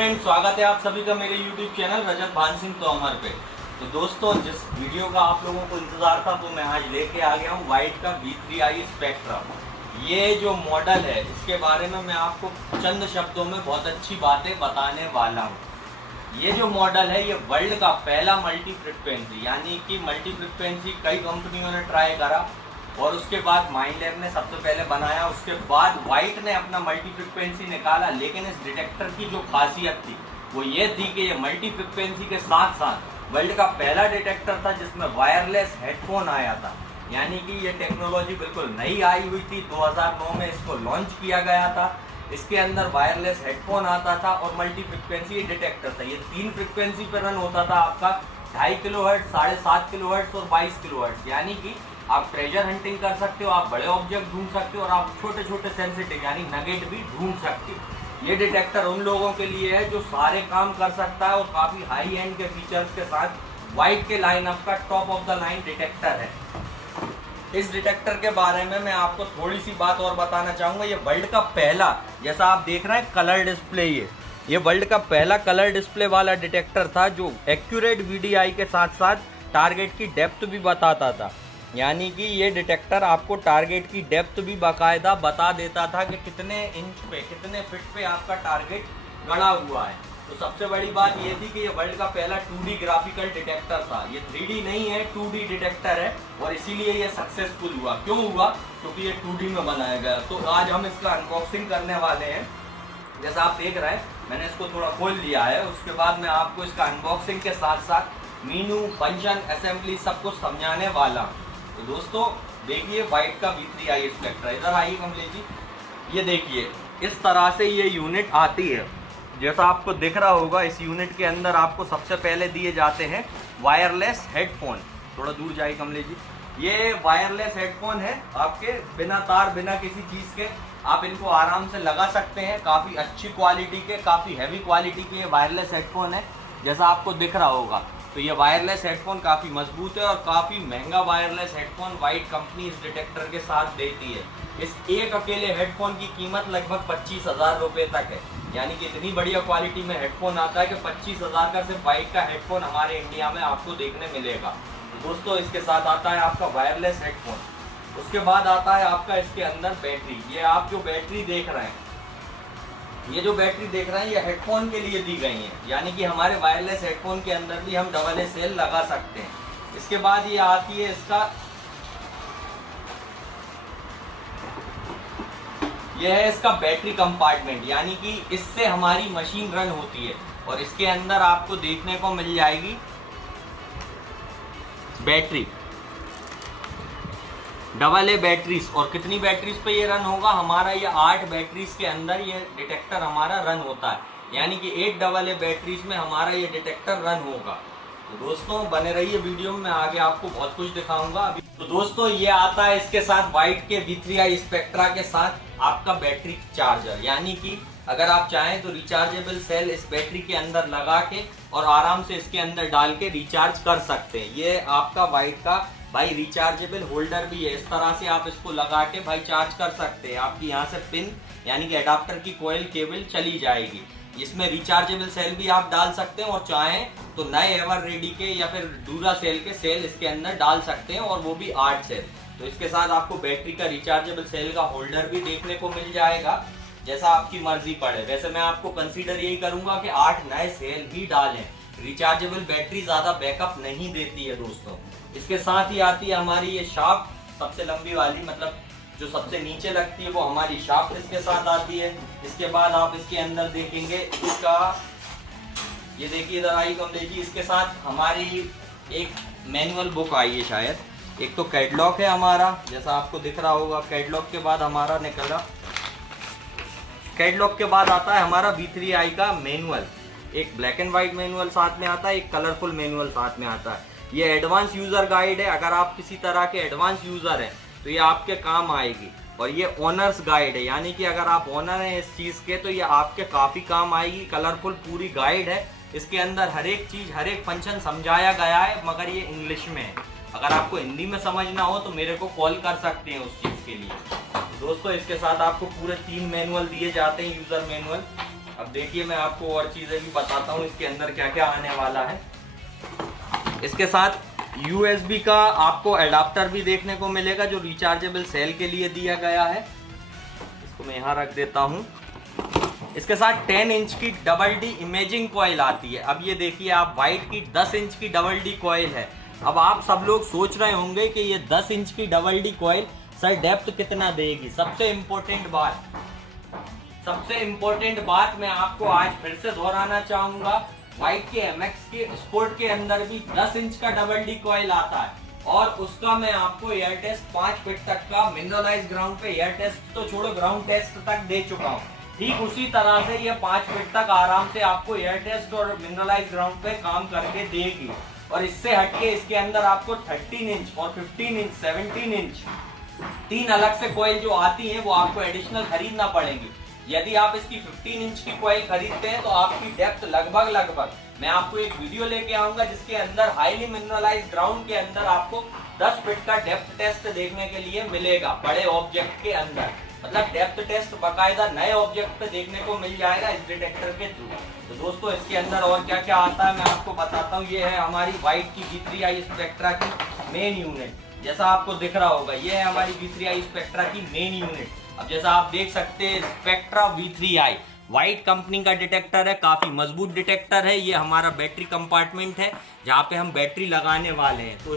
Friend, स्वागत है आप सभी का मेरे YouTube चैनल रजत भान सिंह तोमर पे। तो दोस्तों, जिस वीडियो का आप लोगों को इंतज़ार था तो मैं आज लेके आ गया हूँ वाइट का V3i स्पेक्ट्रा। ये जो मॉडल है इसके बारे में मैं आपको चंद शब्दों में बहुत अच्छी बातें बताने वाला हूँ। ये जो मॉडल है ये वर्ल्ड का पहला मल्टी फ्रिक्वेंसी, यानी कि मल्टी फ्रिक्वेंसी कई कंपनियों ने ट्राई करा और उसके बाद माइंडलैब ने सबसे पहले बनाया, उसके बाद वाइट ने अपना मल्टी फ्रिक्वेंसी निकाला। लेकिन इस डिटेक्टर की जो खासियत थी वो ये थी कि ये मल्टी फ्रिक्वेंसी के साथ साथ वर्ल्ड का पहला डिटेक्टर था जिसमें वायरलेस हेडफोन आया था। यानी कि ये टेक्नोलॉजी बिल्कुल नई आई हुई थी, 2009 में इसको लॉन्च किया गया था। इसके अंदर वायरलेस हेडफोन आता था और मल्टी फ्रिक्वेंसी डिटेक्टर था। ये 3 फ्रिक्वेंसी पर रन होता था आपका 2.5 किलोहर्ट्ज़, 7.5 किलोहर्ट्ज़ और 22 किलोहर्ट्ज़। यानी कि आप ट्रेजर हंटिंग कर सकते हो, आप बड़े ऑब्जेक्ट ढूंढ सकते हो और आप छोटे छोटे सेंसिटिव यानी नगेट भी ढूंढ सकते हो। ये डिटेक्टर उन लोगों के लिए है जो सारे काम कर सकता है और काफ़ी हाई एंड के फीचर्स के साथ वाइट के लाइनअप का top of the line detector है। इस डिटेक्टर के बारे में मैं आपको थोड़ी सी बात और बताना चाहूँगा। ये वर्ल्ड का पहला, जैसा आप देख रहे हैं कलर डिस्प्ले, ये वर्ल्ड का पहला कलर डिस्प्ले वाला डिटेक्टर था जो एक्यूरेट VDI के साथ साथ टारगेट की डेप्थ भी बताता था। यानी कि ये डिटेक्टर आपको टारगेट की डेप्थ भी बाकायदा बता देता था कि कितने इंच पे, कितने फिट पे आपका टारगेट गड़ा हुआ है। तो सबसे बड़ी बात ये थी कि ये वर्ल्ड का पहला 2D ग्राफिकल डिटेक्टर था। ये 3D नहीं है, 2D डिटेक्टर है और इसीलिए ये सक्सेसफुल हुआ। क्यों हुआ? क्योंकि ये 2D में बनाया गया। तो आज हम इसका अनबॉक्सिंग करने वाले हैं। जैसा आप देख रहे हैं मैंने इसको थोड़ा खोल लिया है, उसके बाद मैं आपको इसका अनबॉक्सिंग के साथ साथ मीनू, फंक्शन, असेंबली सब कुछ समझाने वाला हूँ। तो दोस्तों देखिए वाइट का V3i स्पेक्ट्रा, इधर आइए कमलेश जी। ये देखिए इस तरह से ये यूनिट आती है। जैसा आपको दिख रहा होगा इस यूनिट के अंदर आपको सबसे पहले दिए जाते हैं वायरलेस हेडफोन। थोड़ा दूर जाइए कमलेश जी। ये वायरलेस हेडफोन है आपके, बिना तार, बिना किसी चीज़ के आप इनको आराम से लगा सकते हैं। काफ़ी अच्छी क्वालिटी के, काफ़ी हैवी क्वालिटी के ये वायरलेस हेडफोन है जैसा आपको दिख रहा होगा। तो ये वायरलेस हेडफोन काफ़ी मजबूत है और काफ़ी महंगा वायरलेस हेडफोन वाइट कंपनी इस डिटेक्टर के साथ देती है। इस एक अकेले हेडफोन की कीमत लगभग 25,000 रुपये तक है। यानी कि इतनी बढ़िया क्वालिटी में हेडफोन आता है कि 25,000 का सिर्फ वाइट का हेडफोन हमारे इंडिया में आपको देखने मिलेगा। तो दोस्तों इसके साथ आता है आपका वायरलेस हेडफोन। उसके बाद आता है आपका इसके अंदर बैटरी। ये आप जो बैटरी देख रहे हैं, ये जो बैटरी देख रहे हैं ये हेडफोन के लिए दी गई है। यानी कि हमारे वायरलेस हेडफोन के अंदर भी हम AA सेल लगा सकते हैं। इसके बाद ये आती है इसका, यह है इसका बैटरी कंपार्टमेंट। यानी कि इससे हमारी मशीन रन होती है और इसके अंदर आपको देखने को मिल जाएगी बैटरी, AA बैटरीज। और कितनी बैटरीज पे ये रन होगा? हमारा ये 8 बैटरीज के अंदर ये डिटेक्टर हमारा रन होता है। यानी कि 8 AA बैटरीज में हमारा ये डिटेक्टर रन होगा। तो दोस्तों बने रहिए वीडियो में, मैं आगे आपको बहुत कुछ दिखाऊंगा अभी। तो दोस्तों ये आता है इसके साथ वाइट के V3i स्पेक्ट्रा के साथ आपका बैटरी चार्जर। यानी कि अगर आप चाहें तो रिचार्जेबल सेल इस बैटरी के अंदर लगा के और आराम से इसके अंदर डाल के रिचार्ज कर सकते हैं। ये आपका वाइट का भाई रिचार्जेबल होल्डर भी है। इस तरह से आप इसको लगा के भाई चार्ज कर सकते हैं। आपकी यहाँ से पिन यानी कि एडाप्टर की कोयल केबल चली जाएगी। इसमें रिचार्जेबल सेल भी आप डाल सकते हैं और चाहें तो नए एवर रेडी के या फिर डूरा सेल के सेल इसके अंदर डाल सकते हैं और वो भी 8 सेल। तो इसके साथ आपको बैटरी का रिचार्जेबल सेल का होल्डर भी देखने को मिल जाएगा, जैसा आपकी मर्जी पड़े। वैसे मैं आपको कंसीडर यही करूंगा कि 8 नए सेल ही डालें। रिचार्जेबल बैटरी ज़्यादा बैकअप नहीं देती है दोस्तों। इसके साथ ही आती है हमारी ये शाफ्ट, सबसे लंबी वाली, मतलब जो सबसे नीचे लगती है वो हमारी शाफ्ट इसके साथ आती है। इसके बाद आप इसके अंदर देखेंगे इसका, ये देखिए इधर आई कमलेश जी, इसके साथ हमारी एक मैनुअल बुक आई है शायद। एक तो कैटलॉग है हमारा, जैसा आपको दिख रहा होगा। कैटलॉग के बाद हमारा निकला, कैटलॉग के बाद आता है हमारा V3i का मैनुअल। एक ब्लैक एंड वाइट मैनुअल साथ में आता है, एक कलरफुल मैनुअल साथ में आता है। ये एडवांस यूज़र गाइड है। अगर आप किसी तरह के एडवांस यूज़र हैं तो ये आपके काम आएगी। और ये ओनर्स गाइड है, यानी कि अगर आप ओनर हैं इस चीज़ के तो ये आपके काफ़ी काम आएगी। कलरफुल पूरी गाइड है। इसके अंदर हर एक चीज़, हर एक फंक्शन समझाया गया है, मगर ये इंग्लिश में है। अगर आपको हिंदी में समझना हो तो मेरे को कॉल कर सकते हैं उस चीज़ के लिए। दोस्तों इसके साथ आपको पूरे 3 मैनुअल दिए जाते हैं, यूज़र मैनुअल। अब देखिए मैं आपको और चीजें भी बताता हूँ इसके अंदर क्या क्या आने वाला है। इसके साथ USB का आपको एडाप्टर भी देखने को मिलेगा जो रिचार्जेबल सेल के लिए दिया गया है। इसको मैं यहाँ रख देता हूँ। इसके साथ 10 इंच की डबल डी इमेजिंग कॉइल आती है। अब ये देखिए आप, वाइट की 10 इंच की डबल डी कॉइल है। अब आप सब लोग सोच रहे होंगे कि ये 10 इंच की double D coil sir depth कितना देगी। सबसे इम्पोर्टेंट बात मैं आपको आज फिर से दोहराना चाहूंगा, वाइट के MX के स्पोर्ट के अंदर भी 10 इंच का डबल डी कॉइल आता है और उसका मैं आपको एयर टेस्ट 5 फीट तक का मिनरलाइज ग्राउंड पे एयर टेस्ट तो छोड़ो, ग्राउंड टेस्ट तक दे चुका हूँ। ठीक उसी तरह से ये 5 फीट तक आराम से आपको एयर टेस्ट और मिनरलाइज ग्राउंड पे काम करके देगी। और इससे हटके इसके अंदर आपको 13 इंच और 15 इंच 17 इंच 3 अलग से कॉइल जो आती हैं वो आपको एडिशनल खरीदना पड़ेगी। यदि आप इसकी 15 इंच की कॉइल खरीदते हैं तो आपकी डेप्थ लगभग मैं आपको एक वीडियो लेके आऊंगा जिसके अंदर हाईली मिनरलाइज ग्राउंड के अंदर आपको 10 फीट का डेप्थ टेस्ट देखने के लिए मिलेगा बड़े ऑब्जेक्ट के अंदर। मतलब डेप्थ टेस्ट बकायदा नए ऑब्जेक्ट पे देखने को मिल जाएगा इस डिटेक्टर के थ्रू। तो दोस्तों इसके अंदर और क्या क्या आता है मैं आपको बताता हूँ। ये है हमारी वाइट की V3i स्पेक्ट्रा की मेन यूनिट। जैसा आपको दिख रहा होगा ये है हमारी V3i स्पेक्ट्रा की मेन यूनिट। अब जैसा आप देख सकते हैं स्पेक्ट्रा V3i वाइट कंपनी का डिटेक्टर है, काफी मजबूत डिटेक्टर है। ये हमारा बैटरी कंपार्टमेंट है जहाँ पे हम बैटरी लगाने वाले हैं। तो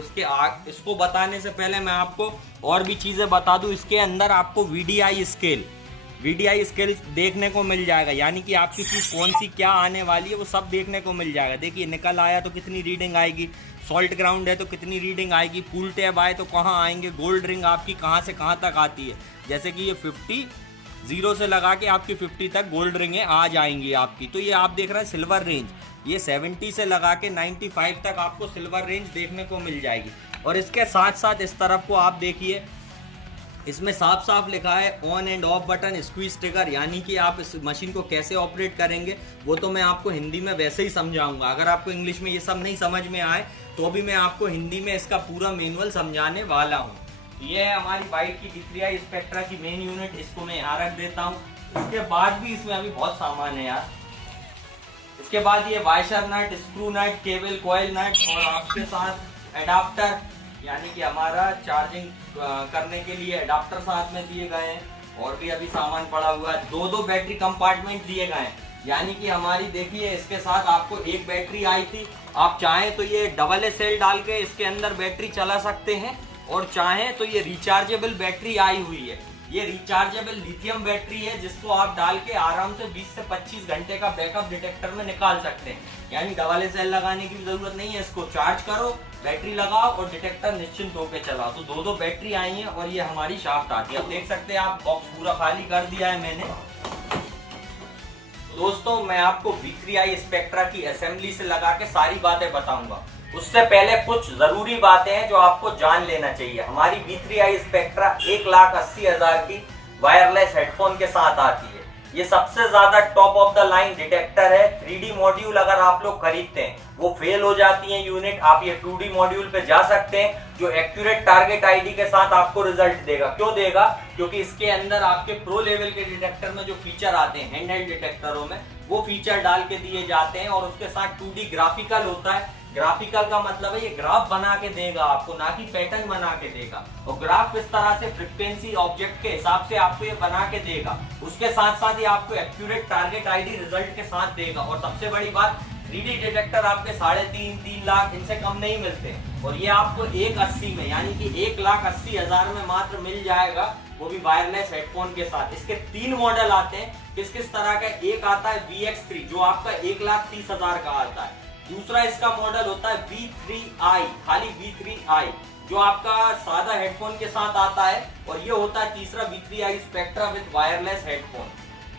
इसको बताने से पहले मैं आपको और भी चीजें बता दूं। इसके अंदर आपको VDI स्केल देखने को मिल जाएगा, यानी कि आपकी चीज कौन सी क्या आने वाली है वो सब देखने को मिल जाएगा। देखिए निकल आया तो कितनी रीडिंग आएगी, सॉल्ट ग्राउंड है तो कितनी रीडिंग आएगी, पूल टैब आए तो कहाँ आएंगे, गोल्ड रिंग आपकी कहाँ से कहाँ तक आती है। जैसे कि ये 50 0 से लगा के आपकी 50 तक गोल्ड रिंगें आ जाएंगी आपकी। तो ये आप देख रहे हैं सिल्वर रेंज, ये 70 से लगा के 95 तक आपको सिल्वर रेंज देखने को मिल जाएगी। और इसके साथ साथ इस तरफ को आप देखिए, इसमें साफ साफ लिखा है on end off button, squeeze trigger, यानी कि आप इस मशीन को कैसे ऑपरेट करेंगे वो तो मैं आपको हिंदी में वैसे ही समझाऊंगा। अगर आपको इंग्लिश में ये सब नहीं समझ में आए तो भी मैं आपको हिंदी में इसका पूरा मैनुअल समझाने वाला हूँ। ये है हमारी वाइट की V3i स्पेक्ट्रा की मेन यूनिट। इसको मैं यहाँ रख देता हूँ। इसके बाद भी इसमें अभी बहुत सामान है यार। इसके बाद ये वाशर नट, स्क्रू नट, केबल कॉइल नट और आपके साथ एडाप्टर, यानी कि हमारा चार्जिंग करने के लिए एडाप्टर साथ में दिए गए हैं। और भी अभी सामान पड़ा हुआ है। दो बैटरी कंपार्टमेंट दिए गए हैं, यानी कि हमारी देखिए इसके साथ आपको एक बैटरी आई थी। आप चाहें तो ये डबल सेल डाल के इसके अंदर बैटरी चला सकते हैं और चाहें तो ये रिचार्जेबल बैटरी आई हुई है। ये रिचार्जेबल लिथियम बैटरी है जिसको आप डाल के आराम से 20 से 25 घंटे का बैकअप डिटेक्टर में निकाल सकते हैं। यानी डबल सेल लगाने की भी जरूरत नहीं है, इसको चार्ज करो, बैटरी लगाओ और डिटेक्टर निश्चिंत होकर चलाओ। तो दो बैटरी आई हैं और ये हमारी शाफ्ट आती है। अब देख सकते हैं आप, बॉक्स पूरा खाली कर दिया है मैंने। तो दोस्तों मैं आपको V3i स्पेक्ट्रा की असेंबली से लगा के सारी बातें बताऊंगा। उससे पहले कुछ जरूरी बातें हैं जो आपको जान लेना चाहिए। हमारी V3i स्पेक्ट्रा 1,80,000 की वायरलेस हेडफोन के साथ आती है। ये सबसे ज्यादा top of the line detector है। 3D मॉड्यूल अगर आप लोग खरीदते हैं वो फेल हो जाती है यूनिट, आप ये 2D मॉड्यूल पे जा सकते हैं जो एक्यूरेट टारगेट आईडी के साथ आपको रिजल्ट देगा। क्यों देगा? क्योंकि इसके अंदर आपके प्रो लेवल के डिटेक्टर में जो फीचर आते हैं हैंडहेल्ड डिटेक्टरों में, वो फीचर डाल के दिए जाते हैं। और उसके साथ 2D ग्राफिकल होता है। ग्राफिकल का मतलब है ये ग्राफ बना के देगा आपको, ना कि पैटर्न बना के देगा। और ग्राफ किस तरह से फ्रीक्वेंसी ऑब्जेक्ट के हिसाब से आपको ये बना के देगा। उसके साथ साथ ये आपको एक्यूरेट टारगेट आईडी रिजल्ट के साथ देगा। और सबसे बड़ी बात, 3D डिटेक्टर आपके 3.5 लाख इनसे कम नहीं मिलते। और ये आपको 1,80 में, यानी कि 1,80,000 में मात्र मिल जाएगा, वो भी वायरलेस हेडफोन के साथ। इसके 3 मॉडल आते हैं। किस तरह का? एक आता है VX3 जो आपका 1,30,000 का आता है। दूसरा इसका मॉडल होता है V3i, खाली V3i, जो आपका सादा हेडफोन के साथ आता है। और ये होता है तीसरा V3i spectra with wireless headphone.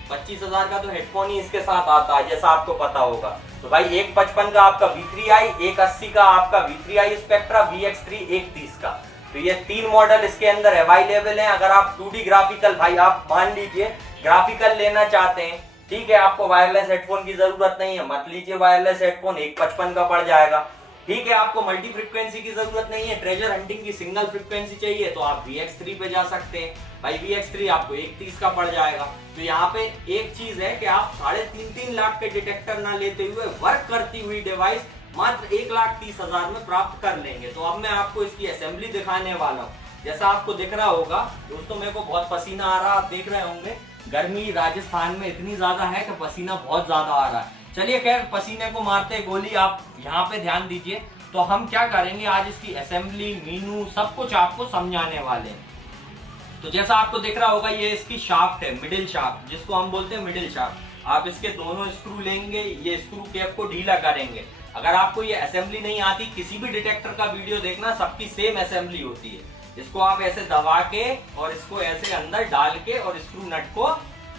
25,000 का तो हेडफोन ही इसके साथ आता है, जैसा आपको पता होगा। तो भाई 1,55 का आपका V3i, 1,80 का आपका V3i स्पेक्ट्रा, VX3 1,30 का। तो ये 3 मॉडल इसके अंदर अवेलेबल हैं। अगर आप 2D ग्राफिकल, भाई आप मान लीजिए ग्राफिकल लेना चाहते हैं, ठीक है, आपको वायरलेस हेडफोन की जरूरत नहीं है, मत लीजिए वायरलेस हेडफोन, 1,55 का पड़ जाएगा। ठीक है, आपको मल्टी फ्रीक्वेंसी की जरूरत नहीं है, ट्रेजर हंटिंग की सिंगल फ्रीक्वेंसी चाहिए तो आप VX3 पे जा सकते हैं भाई। VX3 आपको 130 का पड़ जाएगा। तो यहाँ पे एक चीज है कि आप 3.5 लाख के डिटेक्टर ना लेते हुए वर्क करती हुई डिवाइस मात्र 1,30,000 में प्राप्त कर लेंगे। तो अब मैं आपको इसकी असेंबली दिखाने वाला हूँ। जैसा आपको दिख रहा होगा दोस्तों, मेरे को बहुत पसीना आ रहा है, आप देख रहे होंगे गर्मी राजस्थान में इतनी ज्यादा है कि पसीना बहुत ज्यादा आ रहा है। चलिए खैर, पसीने को मारते गोली आप यहाँ पे ध्यान दीजिए। तो हम क्या करेंगे आज, इसकी असेंबली, मीनू, सब कुछ आपको समझाने वाले हैं। तो जैसा आपको दिख रहा होगा ये इसकी शाफ्ट है, मिडिल शाफ्ट, जिसको हम बोलते हैं मिडिल शाफ्ट। आप इसके दोनों स्क्रू लेंगे, ये स्क्रू कैप को ढीला करेंगे। अगर आपको ये असेंबली नहीं आती, किसी भी डिटेक्टर का वीडियो देखना, सबकी सेम असेंबली होती है। इसको आप ऐसे दबा के और इसको ऐसे अंदर डाल के और स्क्रू नट को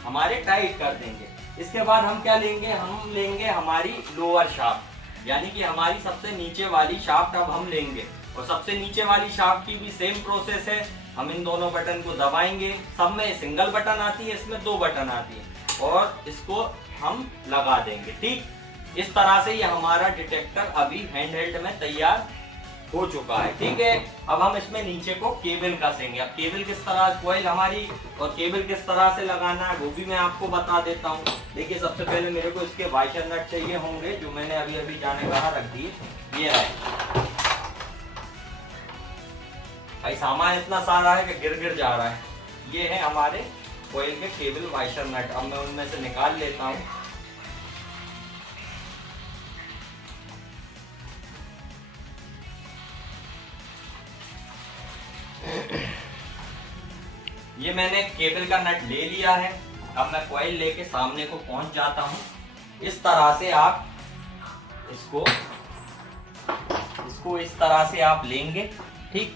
हमारे टाइट कर देंगे। इसके बाद हम क्या लेंगे, हम लेंगे हमारी लोअर शाफ्ट, यानी कि हमारी सबसे नीचे वाली शाफ्ट अब हम लेंगे। और सबसे नीचे वाली शाफ्ट की भी सेम प्रोसेस है। हम इन दोनों बटन को दबाएंगे। सब में सिंगल बटन आती है, इसमें 2 बटन आती है, और इसको हम लगा देंगे। ठीक इस तरह से ये हमारा डिटेक्टर अभी हैंडहेल्ड में तैयार हो चुका है। ठीक है, अब हम इसमें नीचे को केबल कसेंगे। अब केबल किस तरह, कॉइल हमारी और केबल किस तरह से लगाना है वो भी मैं आपको बता देता हूँ। देखिए, सबसे पहले मेरे को इसके वाइशर नट चाहिए होंगे, जो मैंने अभी अभी जाने कहा रख दिए। ये है भाई, सामान इतना सारा है कि गिर जा रहा है। ये है हमारे कॉइल के केबल वाइशर नट। अब मैं उनमें से निकाल लेता हूँ। ये मैंने केबल का नट ले लिया है। अब मैं कॉइल लेके सामने को पहुंच जाता हूं। इस तरह से आप इसको इस तरह से आप लेंगे, ठीक,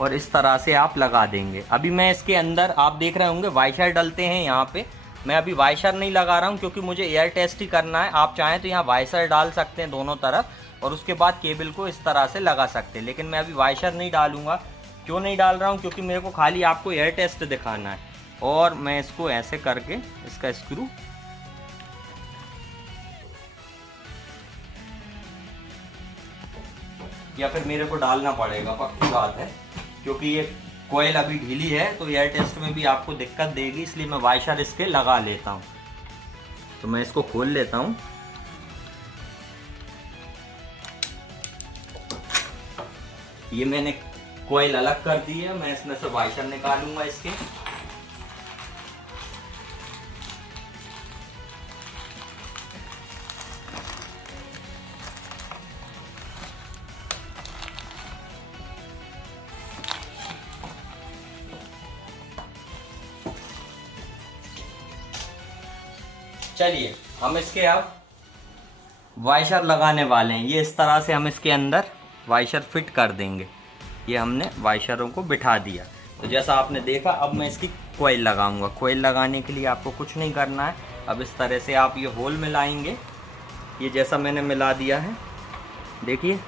और इस तरह से आप लगा देंगे। अभी मैं इसके अंदर, आप देख रहे होंगे वाइशर डलते हैं यहाँ पे। मैं अभी वाइशर नहीं लगा रहा हूँ क्योंकि मुझे एयर टेस्ट ही करना है। आप चाहें तो यहाँ वाइशर डाल सकते हैं दोनों तरफ, और उसके बाद केबल को इस तरह से लगा सकते हैं, लेकिन मैं अभी वाइशर नहीं डालूंगा। क्यों नहीं डाल रहा हूँ, क्योंकि मेरे को खाली आपको एयर टेस्ट दिखाना है। और मैं इसको ऐसे करके इसका स्क्रू या फिर मेरे को डालना पड़ेगा, पक्की बात है, क्योंकि ये कॉइल अभी ढीली है तो एयर टेस्ट में भी आपको दिक्कत देगी, इसलिए मैं वाइशर इसके लगा लेता हूँ। तो मैं इसको खोल लेता हूँ। ये मैंने कॉइल अलग कर दी है, मैं इसमें से वाइशर निकालूंगा इसके। चलिए, हम इसके अब वाइशर लगाने वाले हैं। ये इस तरह से हम इसके अंदर वाइशर फिट कर देंगे। ये हमने वाइशरों को बिठा दिया। तो जैसा आपने देखा, अब मैं इसकी कॉइल लगाऊंगा। कॉइल लगाने के लिए आपको कुछ नहीं करना है। अब इस तरह से आप ये होल मिलाएंगे। ये जैसा मैंने मिला दिया है, देखिए,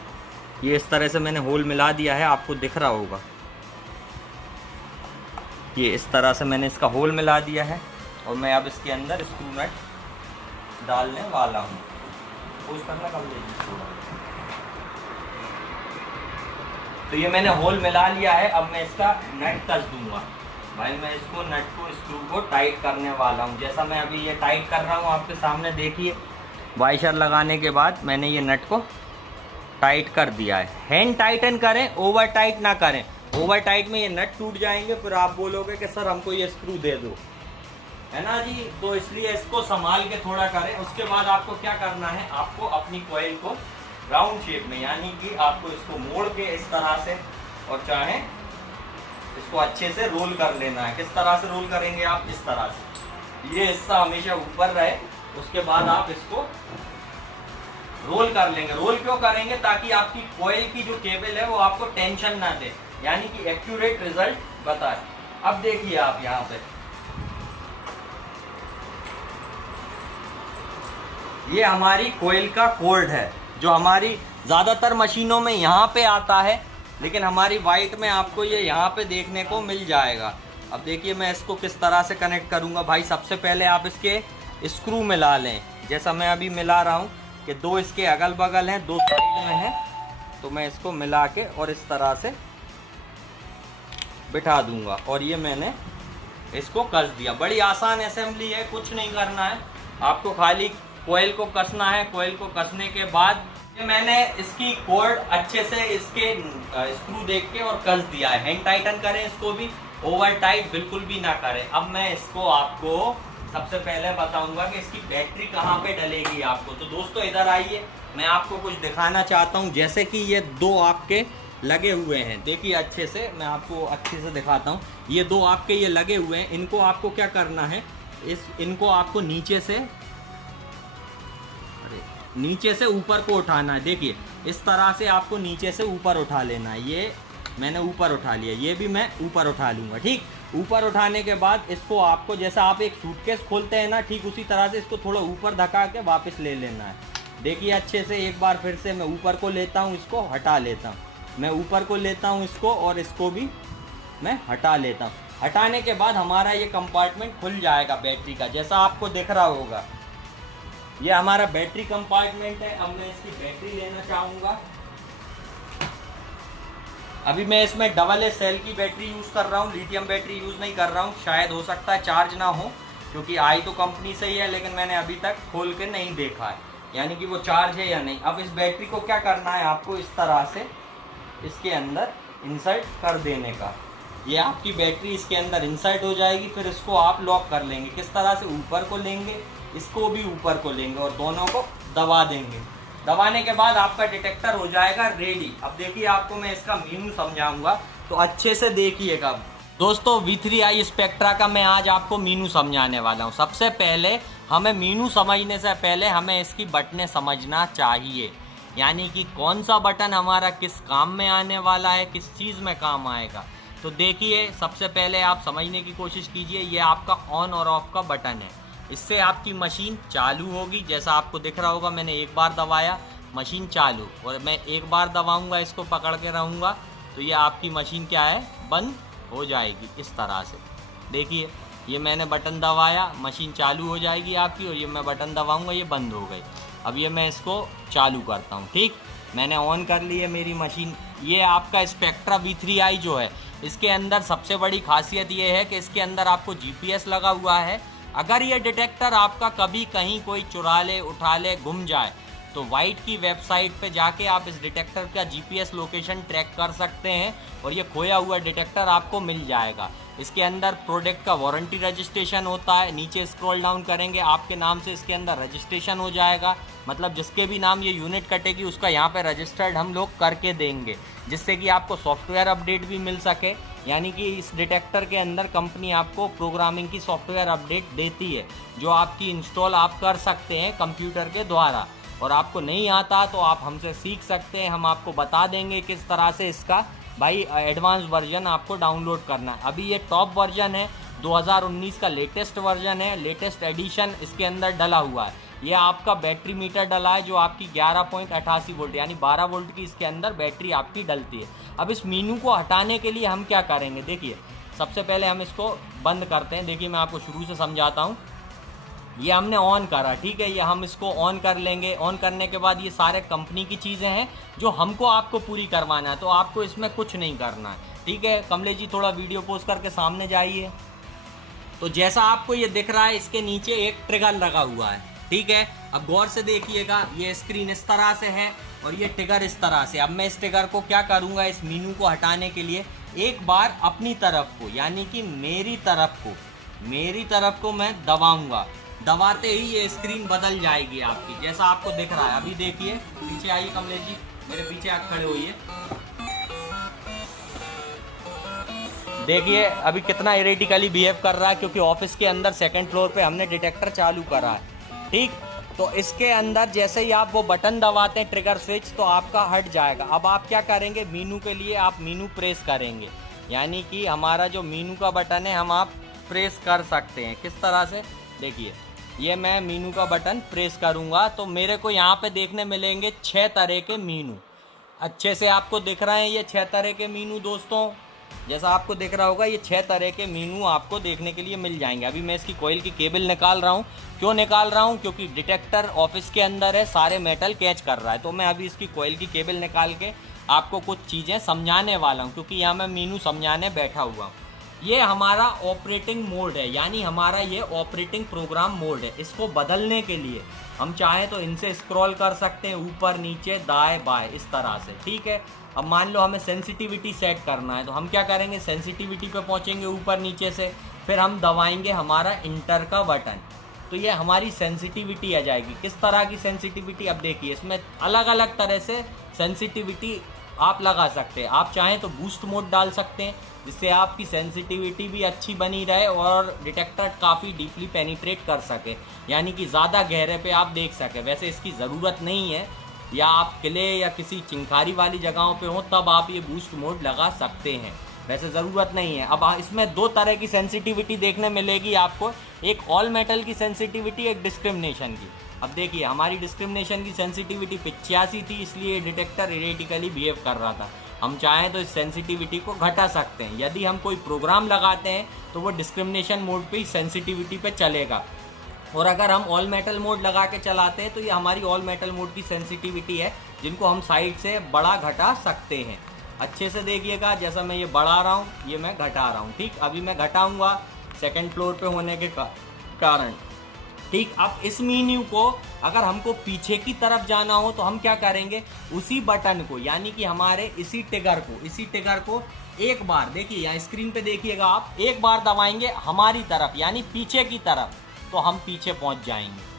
ये इस तरह से मैंने होल मिला दिया है, आपको दिख रहा होगा। ये इस तरह से मैंने इसका होल मिला दिया है, और मैं अब इसके अंदर स्क्रू नट डालने वाला हूँ। पुश करना कम दीजिए। तो ये मैंने होल मिला लिया है। अब मैं इसका नट कस दूंगा भाई। मैं इसको नट को, स्क्रू को टाइट करने वाला हूँ। जैसा मैं अभी ये टाइट कर रहा हूँ आपके सामने, देखिए, वाइशर लगाने के बाद मैंने ये नट को टाइट कर दिया है। हैंड टाइटन करें, ओवर टाइट ना करें। ओवर टाइट में ये नट टूट जाएंगे, फिर आप बोलोगे कि सर हमको ये स्क्रू दे दो, है ना जी। तो इसलिए इसको संभाल के थोड़ा करें। उसके बाद आपको क्या करना है, आपको अपनी कॉइल को राउंड शेप में, यानी कि आपको इसको मोड़ के इस तरह से, और चाहे इसको अच्छे से रोल कर लेना है। किस तरह से रोल करेंगे आप, इस तरह से, ये हिस्सा हमेशा ऊपर रहे। उसके बाद आप इसको रोल कर लेंगे। रोल क्यों करेंगे, ताकि आपकी कॉइल की जो केबल है वो आपको टेंशन ना दे, यानी कि एक्यूरेट रिजल्ट बताए। अब देखिए आप यहाँ पे, ये हमारी कॉइल का कोल्ड है, जो हमारी ज़्यादातर मशीनों में यहाँ पे आता है, लेकिन हमारी वाइट में आपको ये यहाँ पे देखने को मिल जाएगा। अब देखिए मैं इसको किस तरह से कनेक्ट करूँगा भाई। सबसे पहले आप इसके स्क्रू मिला लें, जैसा मैं अभी मिला रहा हूँ कि 2 इसके अगल बगल हैं, 2 साइड में हैं। तो मैं इसको मिला के और इस तरह से बिठा दूंगा और ये मैंने इसको कस दिया। बड़ी आसान असेंबली है, कुछ नहीं करना है, आपको खाली कोयल को कसना है। कोयल को कसने के बाद ये मैंने इसकी कोर्ड अच्छे से इसके स्क्रू देख के और कस दिया है। हैंड टाइटन करें इसको भी, ओवर टाइट बिल्कुल भी ना करें। अब मैं इसको आपको सबसे पहले बताऊंगा कि इसकी बैटरी कहाँ पे डलेगी आपको। तो दोस्तों इधर आइए, मैं आपको कुछ दिखाना चाहता हूँ। जैसे कि ये दो आपके लगे हुए हैं, देखिए अच्छे से, मैं आपको अच्छे से दिखाता हूँ। ये दो आपके ये लगे हुए हैं, इनको आपको क्या करना है, इनको आपको नीचे से ऊपर को उठाना है। देखिए इस तरह से आपको नीचे से ऊपर उठा लेना है। ये मैंने ऊपर उठा लिया, ये भी मैं ऊपर उठा लूँगा। ठीक, ऊपर उठाने के बाद इसको आपको, जैसा आप एक सूटकेस खोलते हैं ना, ठीक उसी तरह से इसको थोड़ा ऊपर धका के वापस ले लेना है। देखिए अच्छे से, एक बार फिर से मैं ऊपर को लेता हूँ, इसको हटा लेता हूँ, मैं ऊपर को लेता हूँ इसको, और इसको भी मैं हटा लेता हूँ। हटाने के बाद हमारा ये कंपार्टमेंट खुल जाएगा बैटरी का, जैसा आपको दिख रहा होगा। ये हमारा बैटरी कंपार्टमेंट है। अब मैं इसकी बैटरी लेना चाहूँगा। अभी मैं इसमें डबल ए सेल की बैटरी यूज़ कर रहा हूँ, लिथियम बैटरी यूज़ नहीं कर रहा हूँ। शायद हो सकता है चार्ज ना हो, क्योंकि आई तो कंपनी से ही है, लेकिन मैंने अभी तक खोल के नहीं देखा है, यानी कि वो चार्ज है या नहीं। अब इस बैटरी को क्या करना है आपको, इस तरह से इसके अंदर इंसर्ट कर देने का। ये आपकी बैटरी इसके अंदर इंसर्ट हो जाएगी। फिर इसको आप लॉक कर लेंगे। किस तरह से, ऊपर को लेंगे, इसको भी ऊपर को लेंगे और दोनों को दबा देंगे। दबाने के बाद आपका डिटेक्टर हो जाएगा रेडी। अब देखिए आपको मैं इसका मीनू समझाऊंगा, तो अच्छे से देखिएगा। दोस्तों V3i स्पेक्ट्रा का मैं आज आपको मीनू समझाने वाला हूँ। सबसे पहले हमें मीनू समझने से पहले हमें इसकी बटनें समझना चाहिए, यानी कि कौन सा बटन हमारा किस काम में आने वाला है, किस चीज़ में काम आएगा। तो देखिए सबसे पहले आप समझने की कोशिश कीजिए। ये आपका ऑन और ऑफ का बटन है, इससे आपकी मशीन चालू होगी। जैसा आपको दिख रहा होगा, मैंने एक बार दबाया, मशीन चालू, और मैं एक बार दबाऊंगा, इसको पकड़ के रहूँगा, तो ये आपकी मशीन क्या है, बंद हो जाएगी। इस तरह से देखिए, ये मैंने बटन दबाया, मशीन चालू हो जाएगी आपकी, और ये मैं बटन दबाऊंगा, ये बंद हो गई। अब ये मैं इसको चालू करता हूँ। ठीक, मैंने ऑन कर ली है मेरी मशीन। ये आपका स्पेक्ट्रा V3i जो है, इसके अंदर सबसे बड़ी खासियत ये है कि इसके अंदर आपको GPS लगा हुआ है। अगर ये डिटेक्टर आपका कभी कहीं कोई चुरा ले, उठा ले, गुम जाए, तो वाइट की वेबसाइट पे जाके आप इस डिटेक्टर का GPS लोकेशन ट्रैक कर सकते हैं और ये खोया हुआ डिटेक्टर आपको मिल जाएगा। इसके अंदर प्रोडक्ट का वारंटी रजिस्ट्रेशन होता है। नीचे स्क्रॉल डाउन करेंगे, आपके नाम से इसके अंदर रजिस्ट्रेशन हो जाएगा। मतलब जिसके भी नाम ये यूनिट कटेगी, उसका यहाँ पे रजिस्टर्ड हम लोग करके देंगे, जिससे कि आपको सॉफ्टवेयर अपडेट भी मिल सके। यानी कि इस डिटेक्टर के अंदर कंपनी आपको प्रोग्रामिंग की सॉफ्टवेयर अपडेट देती है, जो आपकी इंस्टॉल आप कर सकते हैं कंप्यूटर के द्वारा। और आपको नहीं आता तो आप हमसे सीख सकते हैं, हम आपको बता देंगे किस तरह से इसका भाई एडवांस वर्जन आपको डाउनलोड करना है। अभी ये टॉप वर्जन है, 2019 का लेटेस्ट वर्जन है, लेटेस्ट एडिशन इसके अंदर डला हुआ है। ये आपका बैटरी मीटर डला है, जो आपकी 11.88 वोल्ट यानी 12 वोल्ट की इसके अंदर बैटरी आपकी डलती है। अब इस मीनू को हटाने के लिए हम क्या करेंगे, देखिए सबसे पहले हम इसको बंद करते हैं। देखिए मैं आपको शुरू से समझाता हूँ। ये हमने ऑन करा, ठीक है, ये हम इसको ऑन कर लेंगे। ऑन करने के बाद ये सारे कंपनी की चीज़ें हैं जो हमको आपको पूरी करवाना है, तो आपको इसमें कुछ नहीं करना है। ठीक है, कमलेश जी थोड़ा वीडियो पोस्ट करके सामने जाइए। तो जैसा आपको ये दिख रहा है, इसके नीचे एक ट्रिगर लगा हुआ है। ठीक है, अब गौर से देखिएगा, ये स्क्रीन इस तरह से है और ये ट्रिगर इस तरह से। अब मैं इस ट्रिगर को क्या करूँगा, इस मीनू को हटाने के लिए एक बार अपनी तरफ को, यानी कि मेरी तरफ को मैं दबाऊँगा। दबाते ही ये स्क्रीन बदल जाएगी आपकी, जैसा आपको दिख रहा है। अभी देखिए, पीछे आइए कमलेश जी, मेरे पीछे आप खड़े होइए। देखिए अभी कितना इरेटिकली बिहेव कर रहा है, क्योंकि ऑफिस के अंदर सेकंड फ्लोर पे हमने डिटेक्टर चालू करा है। ठीक, तो इसके अंदर जैसे ही आप वो बटन दबाते हैं ट्रिगर स्विच, तो आपका हट जाएगा। अब आप क्या करेंगे, मीनू के लिए आप मीनू प्रेस करेंगे, यानी कि हमारा जो मीनू का बटन है हम आप प्रेस कर सकते हैं। किस तरह से, देखिए ये मैं मीनू का बटन प्रेस करूंगा तो मेरे को यहाँ पे देखने मिलेंगे 6 तरह के मीनू। अच्छे से आपको दिख रहे हैं ये 6 तरह के मीनू दोस्तों, जैसा आपको दिख रहा होगा ये 6 तरह के मीनू आपको देखने के लिए मिल जाएंगे। अभी मैं इसकी कॉइल की केबल निकाल रहा हूँ। क्यों निकाल रहा हूँ, क्योंकि डिटेक्टर ऑफिस के अंदर है, सारे मेटल कैच कर रहा है। तो मैं अभी इसकी कॉइल की केबल निकाल के आपको कुछ चीज़ें समझाने वाला हूँ, क्योंकि यहाँ मैं मीनू समझाने बैठा हुआ हूँ। ये हमारा ऑपरेटिंग मोड है, यानी हमारा ये ऑपरेटिंग प्रोग्राम मोड है। इसको बदलने के लिए हम चाहें तो इनसे स्क्रॉल कर सकते हैं, ऊपर नीचे दाएं बाएं इस तरह से, ठीक है। अब मान लो हमें सेंसिटिविटी सेट करना है, तो हम क्या करेंगे, सेंसिटिविटी पे पहुंचेंगे ऊपर नीचे से, फिर हम दबाएंगे हमारा इंटर का बटन, तो ये हमारी सेंसिटिविटी आ जाएगी। किस तरह की सेंसिटिविटी, अब देखिए इसमें अलग अलग तरह से सेंसिटिविटी आप लगा सकते हैं। आप चाहें तो बूस्ट मोड डाल सकते हैं, जिससे आपकी सेंसिटिविटी भी अच्छी बनी रहे और डिटेक्टर काफ़ी डीपली पेनिट्रेट कर सके, यानी कि ज़्यादा गहरे पे आप देख सके। वैसे इसकी ज़रूरत नहीं है, या आप किले या किसी चिंगारी वाली जगहों पे हो तब आप ये बूस्ट मोड लगा सकते हैं, वैसे ज़रूरत नहीं है। अब इसमें दो तरह की सेंसिटिविटी देखने मिलेगी आपको, एक ऑल मेटल की सेंसिटिविटी, एक डिस्क्रिमिनेशन की। अब देखिए हमारी डिस्क्रिमिनेशन की सेंसिटिविटी 85 थी, इसलिए डिटेक्टर इरेटिकली बिहेव कर रहा था। हम चाहें तो इस सेंसिटिविटी को घटा सकते हैं। यदि हम कोई प्रोग्राम लगाते हैं तो वो डिस्क्रिमिनेशन मोड पे ही सेंसिटिविटी पे चलेगा, और अगर हम ऑल मेटल मोड लगा के चलाते हैं तो ये हमारी ऑल मेटल मोड की सेंसिटिविटी है, जिनको हम साइड से बड़ा घटा सकते हैं। अच्छे से देखिएगा, जैसा मैं ये बढ़ा रहा हूँ ये मैं घटा रहा हूँ, ठीक। अभी मैं घटाऊँगा सेकेंड फ्लोर पे होने के कारण, ठीक। अब इस मेन्यू को अगर हमको पीछे की तरफ जाना हो तो हम क्या करेंगे, उसी बटन को, यानी कि हमारे इसी टिगर को एक बार देखिए, यहाँ स्क्रीन पे देखिएगा आप, एक बार दबाएंगे हमारी तरफ यानी पीछे की तरफ, तो हम पीछे पहुंच जाएंगे।